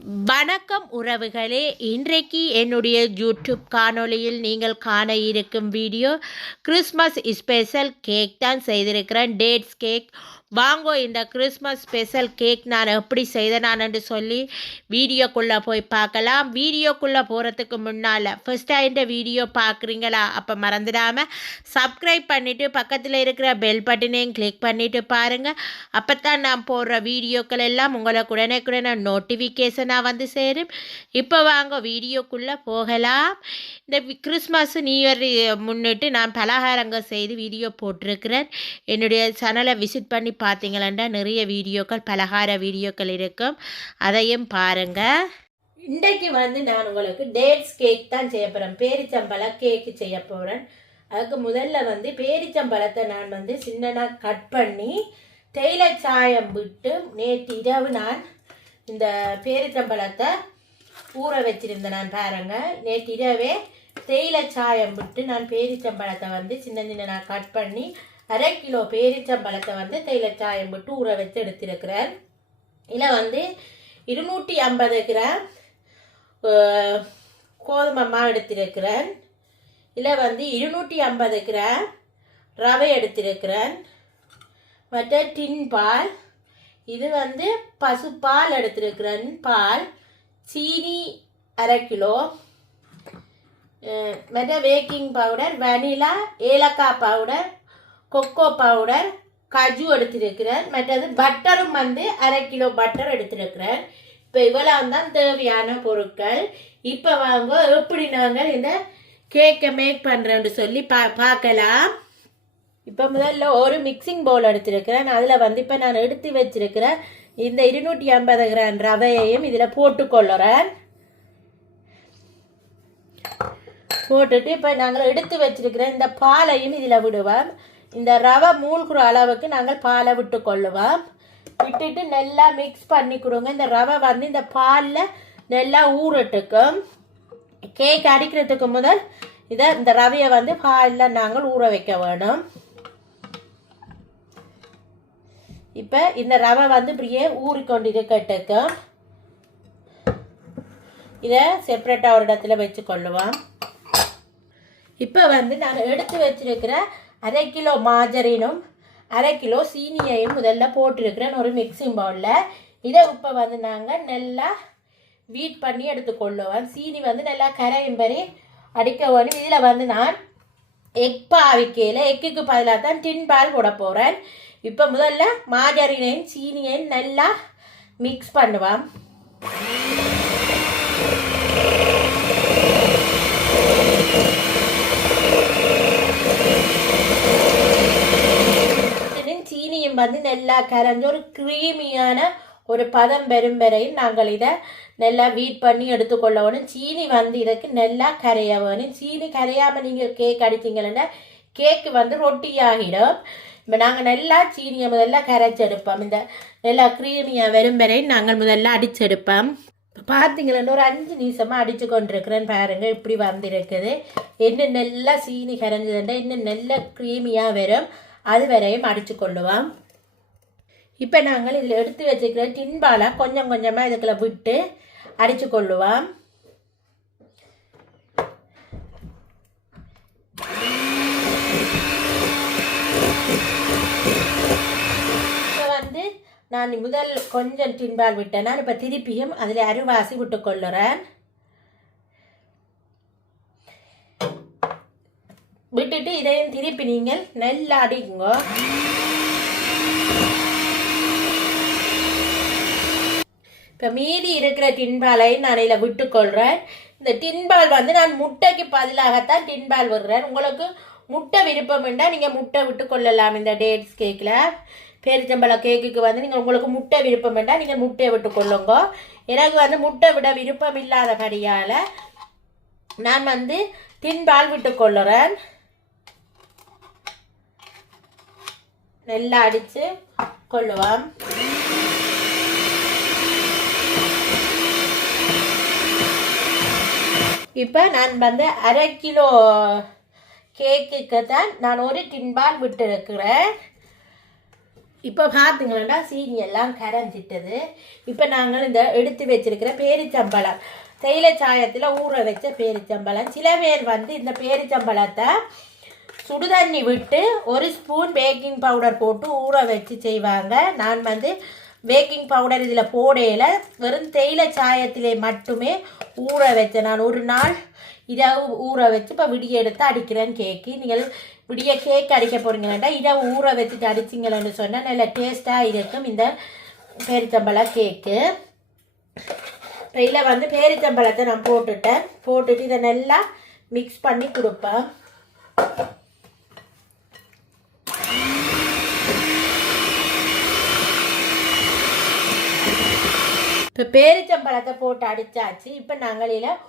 வணக்கம் உறவுகளே, இன்றைக்கு என்னுடைய யூடியூப் காணொளியில் நீங்கள் காண இருக்கும் வீடியோ கிறிஸ்மஸ் ஸ்பெஷல் கேக் தான் செய்திருக்கிறேன். Dates cake. வாங்கோ இந்த கிறிஸ்மஸ் ஸ்பெஷல் கேக் நான் எப்படி செய்தேனான்னு சொல்லி வீடியோக்குள்ளே போய் பார்க்கலாம். வீடியோக்குள்ளே போகிறதுக்கு முன்னால் ஃபஸ்ட்டாக இந்த வீடியோ பார்க்குறீங்களா? அப்போ மறந்துடாமல் சப்ஸ்கிரைப் பண்ணிவிட்டு பக்கத்தில் இருக்கிற பெல் பட்டனையும் கிளிக் பண்ணிவிட்டு பாருங்கள். அப்போ தான் நான் போடுற வீடியோக்கள் எல்லாம் உங்களுக்கு உடனே நோட்டிஃபிகேஷனாக வந்து சேரும். இப்போ வாங்க வீடியோக்குள்ளே போகலாம். இந்த கிறிஸ்மஸ் நியூ இயர் முன்னிட்டு நான் பலகாரங்கள் செய்து வீடியோ போட்டிருக்கிறேன். என்னுடைய சேனலை விசிட் பண்ணி பார்த்தீங்களா நிறைய வீடியோக்கள், பலகார வீடியோக்கள் இருக்கும், அதையும் பாருங்கள். இன்றைக்கு நான் உங்களுக்கு டேட்ஸ் கேக் தான் செய்ய போகிறேன். பேரிச்சம்பழ கேக்கு செய்ய போகிறேன். அதுக்கு முதல்ல பேரிச்சம்பழத்தை நான் சின்னதாக கட் பண்ணி தேயிலை சாயம் விட்டு நேற்று இரவு நான் இந்த பேரிச்சம்பழத்தை ஊற வச்சிருந்தேன். நான் பாருங்க, நேற்று இரவே தேயிலை சாயம் விட்டு நான் பேரிச்சம்பழத்தை சின்ன கட் பண்ணி 1/2 கிலோ பேரிச்சம்பழத்தை தேயிலை சாயம் விட்டு ஊற வச்சு எடுத்திருக்கிறேன். இதில் 250 கிராம் கோதுமை மாவு எடுத்திருக்கிறேன். இதில் 250 கிராம் ரவை எடுத்திருக்கிறேன். மற்ற டின் பால், இது பசுப்பால் எடுத்திருக்கிறேன். பால், சீனி 1/2 கிலோ, மற்ற பேக்கிங் பவுடர், வனிலா, ஏலக்காய் பவுடர், கொக்கோ பவுடர், கஜு எடுத்திருக்கிறேன். மற்றது பட்டரும் 1/2 கிலோ பட்டர் எடுத்திருக்கிறேன். இப்போ இவ்வளவு தான் தேவையான பொருட்கள். இப்போ வாங்க எப்படி நாங்கள் இந்த கேக்கை மேக் பண்ணுறோன்னு சொல்லி பார்க்கலாம். இப்போ முதல்ல ஒரு மிக்சிங் பவுல் எடுத்திருக்கிறேன். அதில் இப்போ நான் எடுத்து வச்சிருக்கிறேன் இந்த 250 கிராம் ரவையையும் இதில் போட்டுக்கொள்ளுறேன். போட்டுட்டு இப்போ நாங்கள் எடுத்து வச்சிருக்கிறேன் இந்த பாலையும் இதில் விடுவோம். இந்த ரவை மூழ்கிற அளவுக்கு நாங்கள் பாலை விட்டு கொள்ளுவோம். விட்டுட்டு நல்லா மிக்ஸ் பண்ணி கொடுங்க. இந்த ரவை இந்த பாலில் நல்லா ஊறட்டுக்கும். கேக் அடிக்கிறதுக்கு முதல் இந்த ரவையை பாலில் நாங்கள் ஊற வைக்க வேணும். இப்போ இந்த ரவை இப்படியே ஊறிக்கொண்டு இருக்கட்டுக்கும். இதை செப்பரேட்டாக ஒரு இடத்துல வச்சு கொள்ளுவோம். இப்போ நான் எடுத்து வச்சிருக்கிற 1/2 கிலோ மாஜரினும் 1/2 கிலோ சீனியையும் முதல்ல போட்டிருக்கிறேன் ஒரு மிக்சிங் பவுலில். இதை இப்போ நாங்கள் நல்லா வீட் பண்ணி எடுத்துக்கொள்ளுவோம். சீனி நல்லா கரையும்பறி அடிக்க வேணும். இதில் நான் எக் பாவிக்கையில் எக்குக்கு பதிலாக தான் டின் பால் போட போகிறேன். இப்போ முதல்ல மாஜரினையும் சீனியையும் நல்லா மிக்ஸ் பண்ணுவோம். சீனியும் நல்லா கரைஞ்சி ஒரு க்ரீமியான ஒரு பதம் பெறும் வரையும் நாங்கள் இதை நல்லா வீட் பண்ணி எடுத்துக்கொள்ள வேணும். சீனி இதுக்கு நல்லா கரைய வேணும். சீனி கரையாமல் நீங்கள் கேக் அடிச்சிங்கன்னா கேக்கு ரொட்டியாகிடும். இப்போ நாங்கள் நல்லா சீனியை முதல்ல கரைச்செடுப்போம். இந்த நல்லா க்ரீமியாக வரும் வரையும் நாங்கள் முதல்ல அடிச்செடுப்போம். பார்த்தீங்களா ஒரு 5 நிமிஷமாக அடித்து கொண்டிருக்கிறேன். பாருங்கள் இப்படி வந்திருக்குது. இன்னும் நல்லா சீனி கரைஞ்சதுண்டா இன்னும் நல்லா க்ரீமியாக வரும். அது வரையும் அடித்து கொள்ளுவோம். இப்போ நாங்கள் இதில் எடுத்து வச்சுக்கிற டின்பாலை கொஞ்சம் கொஞ்சமாக இதுக்குள்ள விட்டு அடித்து கொள்ளுவோம். இப்போ நான் முதல் கொஞ்சம் டின்பால் விட்டேன்னா இப்போ திருப்பியும் அதில் அரைவாசி விட்டு கொள்ளுறேன். விட்டுட்டு இதையும் திருப்பி நீங்கள் நல்லா அடிக்குங்க. இப்போ மீதி இருக்கிற டின்பாலையும் நான் இதில் விட்டுக்கொள்கிறேன். இந்த டின்பால் நான் முட்டைக்கு பதிலாகத்தான் டின்பால் விடுறேன். உங்களுக்கு முட்டை விருப்பம் என்றால் நீங்கள் முட்டை விட்டுக்கொள்ளலாம். இந்த டேட்ஸ் கேக்கில் பேரிச்சம்பழ கேக்குக்கு நீங்கள் உங்களுக்கு முட்டை விருப்பம் என்றால் நீங்கள் முட்டையை விட்டுக்கொள்ளுங்க. எனக்கு முட்டை விட விருப்பம் இல்லாதபடியால் நான் டின்பால் விட்டுக்கொள்ளுறேன். நல்லா அடித்து கொள்ளுவோம். இப்போ நான் 1/2 கிலோ கேக்குக்கு தான் நான் ஒரு டின்பால் விட்டு இருக்கிறேன். இப்போ பார்த்தீங்களா சீனி எல்லாம் கரைஞ்சிட்டது. இப்போ நாங்கள் இந்த எடுத்து வச்சிருக்கிற பேரிச்சம்பழம் தேயிலை சாயத்தில் ஊற வச்ச பேரிச்சம்பழம். சில பேர் வந்து இந்த பேரிச்சம்பழத்தை சுடுதண்ணி விட்டு 1 ஸ்பூன் பேக்கிங் பவுடர் போட்டு ஊற வச்சு செய்வாங்க. நான் வந்து பேக்கிங் பவுடர் இதில் போடையில் வெறும் தேயிலை சாயத்திலே மட்டுமே ஊற வச்சேன். நான் ஒரு நாள் இரவு ஊற வச்சு இப்போ விடிய எடுத்து அடிக்கிறேன் கேக்கு. நீங்கள் விடிய கேக் அடிக்க போகிறீங்களா இரவு ஊற வச்சுட்டு அடிச்சிங்களேன்னு சொன்னால் நல்ல டேஸ்ட்டாக இருக்கும் இந்த பேரிச்சம்பழ கேக்கு. இப்போ இதில் வந்து பேரிச்சம்பழத்தை நான் போட்டுட்டு இதை நல்லா மிக்ஸ் பண்ணி கொடுப்பேன். இப்போ பேரிச்சம்பழத்தை போட்டு அடித்தாச்சு. இப்போ நாங்கள் இதில்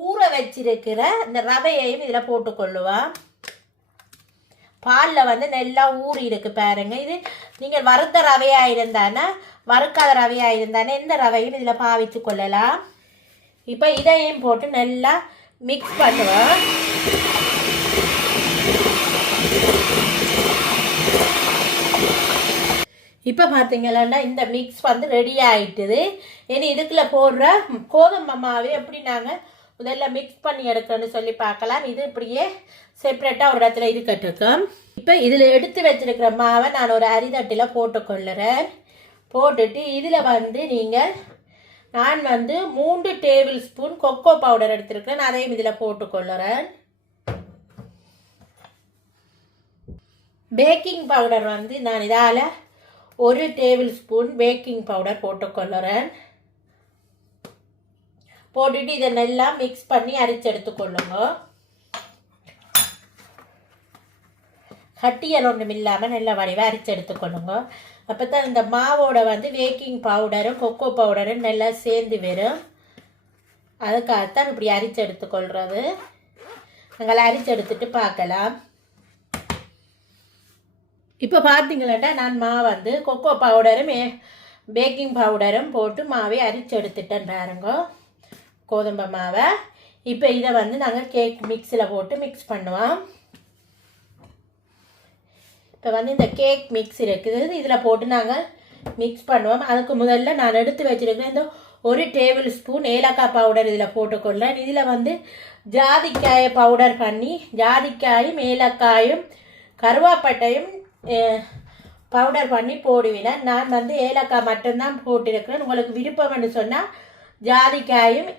ஊற வச்சிருக்கிற இந்த ரவையையும் இதில் போட்டுக்கொள்ளுவோம். பாலில் வந்து நல்லா ஊறி இருக்கு பாருங்க. இது நீங்கள் வறுத்த ரவையாக இருந்தானே வறுக்காத ரவையாக இருந்தானே எந்த ரவையும் இதில் பாவிச்சு கொள்ளலாம். இப்போ இதையும் போட்டு நல்லா மிக்ஸ் பண்ணுவோம். இப்போ பார்த்தீங்கன்னா இந்த மிக்ஸ் வந்து ரெடி ஆகிட்டுது. இனி இதுக்குள்ளே போடுற கோதுமை மாவு எப்படி நாங்கள் முதல்ல மிக்ஸ் பண்ணி எடுக்கணும்னு சொல்லி பார்க்கலாம். இது இப்படியே செப்பரேட்டாக ஒரு இடத்துல இருக்கட்டும். இப்போ இதில் எடுத்து வச்சிருக்கிற மாவை நான் ஒரு அரிதட்டில் போட்டுக்கொள்ளுறேன். போட்டுட்டு இதில் வந்து நான் வந்து 3 டேபிள் ஸ்பூன் கொக்கோ பவுடர் எடுத்துருக்கேன். அதையும் இதில் போட்டுக்கொள்ளுறேன். பேக்கிங் பவுடர் வந்து நான் இதால் 1 டேபிள் ஸ்பூன் பேக்கிங் பவுடர் போட்டுக்கொள்ளுறேன். போட்டுட்டு இதை நல்லா மிக்ஸ் பண்ணி அரைச்சி எடுத்துக்கொள்ளுங்க. கட்டியல் ஒன்றும் இல்லாமல் நல்லா வடிவாக அரைச்சி எடுத்துக்கொள்ளுங்க. அப்போ தான் இந்த மாவோட வந்து பேக்கிங் பவுடரும் கொக்கோ பவுடரும் நல்லா சேர்ந்து வரும். அதுக்காகத்தான் இப்படி அரைச்சி எடுத்துக்கொள்கிறது. நாங்கள் அரைச்சி எடுத்துட்டு பார்க்கலாம். இப்போ பார்த்தீங்களா நான் மாவு வந்து கொக்கோ பவுடரும் பேக்கிங் பவுடரும் போட்டு மாவை அரைச்சி எடுத்துட்டேன் பாருங்க கோதுமை மாவை. இப்போ இதை வந்து நாங்கள் கேக் மிக்ஸில் போட்டு மிக்ஸ் பண்ணுவோம். இப்போ வந்து இந்த கேக் மிக்ஸ் இருக்குது இதில் போட்டு நாங்கள் மிக்ஸ் பண்ணுவோம். அதுக்கு முதல்ல நான் எடுத்து வச்சுருக்கேன் இந்த 1 டேபிள் ஸ்பூன் ஏலக்காய் பவுடர் இதில் போட்டுக்கொள்ளேன். இதில் வந்து ஜாதிக்காயை பவுடர் பண்ணி ஜாதிக்காயும் ஏலக்காயும் கருவாப்பட்டையும் பவுடர் பண்ணி போடுவேன். நான் வந்து ஏலக்காய் மட்டும்தான் போட்டிருக்கிறேன். உங்களுக்கு விருப்பம்னு சொன்னால் ஜாதிக்காயும்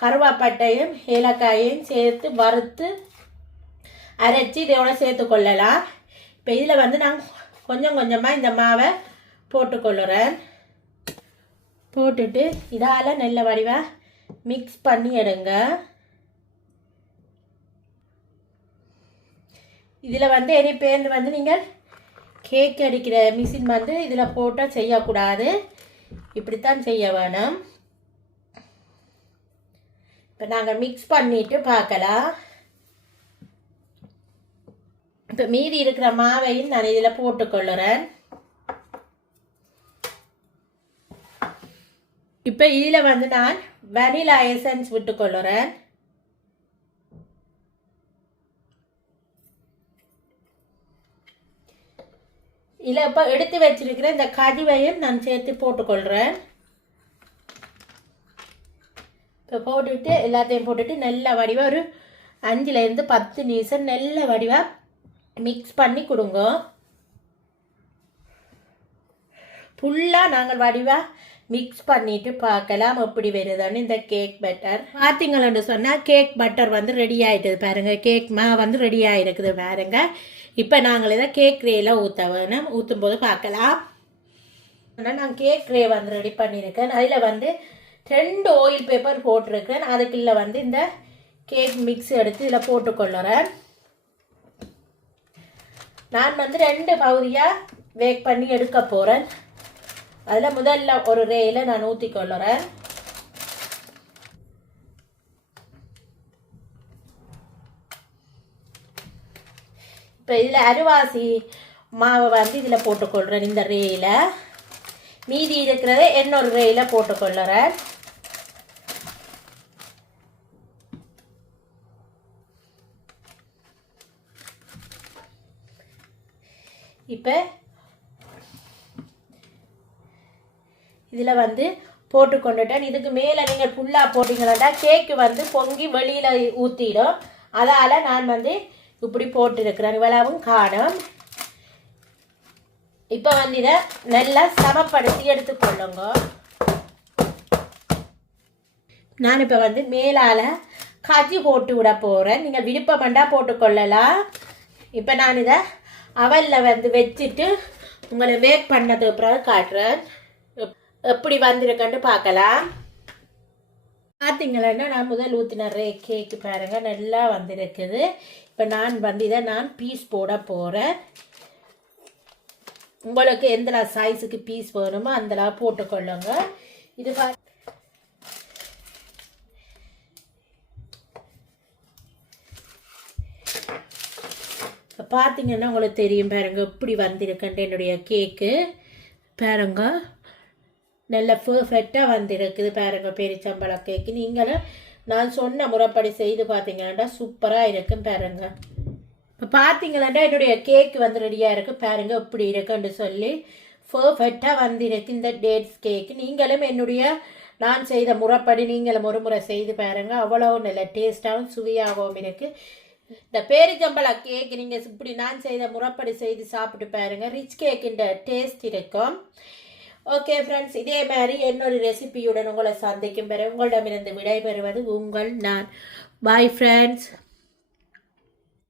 கருவாப்பட்டையும் ஏலக்காயையும் சேர்த்து வறுத்து அரைச்சி இதோட சேர்த்து கொள்ளலாம். இப்போ இதில் வந்து நான் கொஞ்சம் கொஞ்சமாக இந்த மாவை போட்டுக்கொள்ளுறேன். போட்டுட்டு இதால் நல்ல வடிவாக மிக்ஸ் பண்ணி எடுங்க. இதில் வந்து எனி பேர் வந்து நீங்கள் கேக் அடிக்கிற மிஷின் வந்து இதில் போட்டால் செய்யக்கூடாது. இப்படித்தான் செய்ய வேணும். இப்போ நாங்கள் மிக்ஸ் பண்ணிவிட்டு பார்க்கலாம். இப்போ மீதி இருக்கிற மாவையும் நான் இதில் போட்டுக்கொள்ளுறேன். இப்போ இதில் வந்து நான் வனிலா எசன்ஸ் விட்டுக்கொள்ளுறேன். இதில் இப்போ எடுத்து வச்சிருக்கிற இந்த கடுவையும் நான் சேர்த்து போட்டுக்கொள்கிறேன். இப்போ போட்டுட்டு எல்லாத்தையும் போட்டுட்டு நல்ல வடிவாக ஒரு 5லேருந்து 10 நிமிஷம் நல்ல வடிவாக மிக்ஸ் பண்ணி கொடுங்க. ஃபுல்லாக நாங்கள் வடிவாக மிக்ஸ் பண்ணிவிட்டு பார்க்கலாம் எப்படி வருதுன்னு. இந்த கேக் பட்டர் பார்த்தீங்கன்னு சொன்னால் கேக் பட்டர் வந்து ரெடி ஆகிட்டது பாருங்கள். கேக் வந்து ரெடி ஆகிருக்குது பாருங்கள். இப்போ நாங்கள் இதை கேக் ட்ரேயில் ஊற்ற வேணும். ஊற்றும் போது பார்க்கலாம். நான் கேக் ட்ரே வந்து ரெடி பண்ணியிருக்கேன். அதில் வந்து 2 ஆயில் பேப்பர் போட்டிருக்கேன். அதுக்குள்ள வந்து இந்த கேக் மிக்ஸ் எடுத்து இதில் போட்டுக்கொள்ளுறேன். நான் வந்து 2 பகுதியாக வேக் பண்ணி எடுக்க போகிறேன். அதில் முதல்ல ஒரு ரேயில் நான் ஊற்றிக்கொள்ளுறேன். இப்போ இதில் அரிவாசி மாவை வந்து இதில் போட்டுக்கொள்கிறேன். இந்த ரேயில் மீதி இருக்கிறத இன்னொரு ரேயில் போட்டுக்கொள்ளுறேன். இப்போ இதில் வந்து போட்டு கொண்டுட்டேன். இதுக்கு மேலே நீங்கள் ஃபுல்லாக போட்டிங்கன்னா கேக்கு வந்து பொங்கி வெளியில் ஊற்றிடும். அதால் நான் வந்து இப்படி போட்டிருக்கிறேன். இவ்வளவும் காணும். இப்போ வந்து இதை நல்லா சமப்படுத்தி எடுத்துக்கொள்ளுங்க. நான் இப்போ வந்து மேலால் காய்ச்சி போட்டு விட போகிறேன். நீங்கள் விருப்பமண்டா போட்டுக்கொள்ளலாம். இப்போ நான் இதை அவலில் வந்து வச்சுட்டு உங்களை வேக் பண்ணதுக்கு பிறகு காட்டுறேன். எப்படி வந்திருக்கேன்னு பார்க்கலாம். பார்த்தீங்களன்னா நான் முதல் ஊற்றின கேக்கு பாருங்கள் நல்லா வந்திருக்குது. இப்போ நான் வந்து இதை நான் பீஸ் போட போகிறேன். உங்களுக்கு எந்த சைஸுக்கு பீஸ் வேணுமோ அந்தளவு போட்டுக்கொள்ளுங்க. இது பார்த்தீங்கன்னா உங்களுக்கு தெரியும் பாருங்க எப்படி வந்திருக்குன்ட்டு என்னுடைய கேக்கு பாருங்க நல்ல பர்ஃபெக்டாக வந்திருக்குது பாருங்க. பெருச்சம்பழ கேக்கு நீங்களும் நான் சொன்ன முறைப்படி செய்து பார்த்தீங்கன்னா சூப்பராக இருக்கும் பாருங்க. இப்போ பார்த்தீங்கன்னா என்னுடைய கேக்கு வந்து ரெடியாக இருக்குது பாருங்க எப்படி இருக்குன்னு சொல்லி பர்ஃபெக்டாக வந்திருக்கு இந்த டேட்ஸ் கேக்கு. நீங்களும் என்னுடைய நான் செய்த முறைப்படி நீங்களும் ஒரு முறை செய்து பாருங்க. அவ்வளோ நல்ல டேஸ்ட்டாகவும் சுவையாகவும் இருக்குது. இந்த பேரிச்சம்பழ கேக் நீங்கள் இப்படி நான் செய்த முறைப்படி செய்து சாப்பிட்டு பாருங்கள். ரிச் கேக்கின்ற டேஸ்ட் இருக்கும். ஓகே ஃப்ரெண்ட்ஸ், இதே மாதிரி என்னொரு ரெசிபியுடன் உங்களை சந்திக்கும் பெற உங்களிடமிருந்து விடைபெறுவது உங்கள் நான். Bye friends.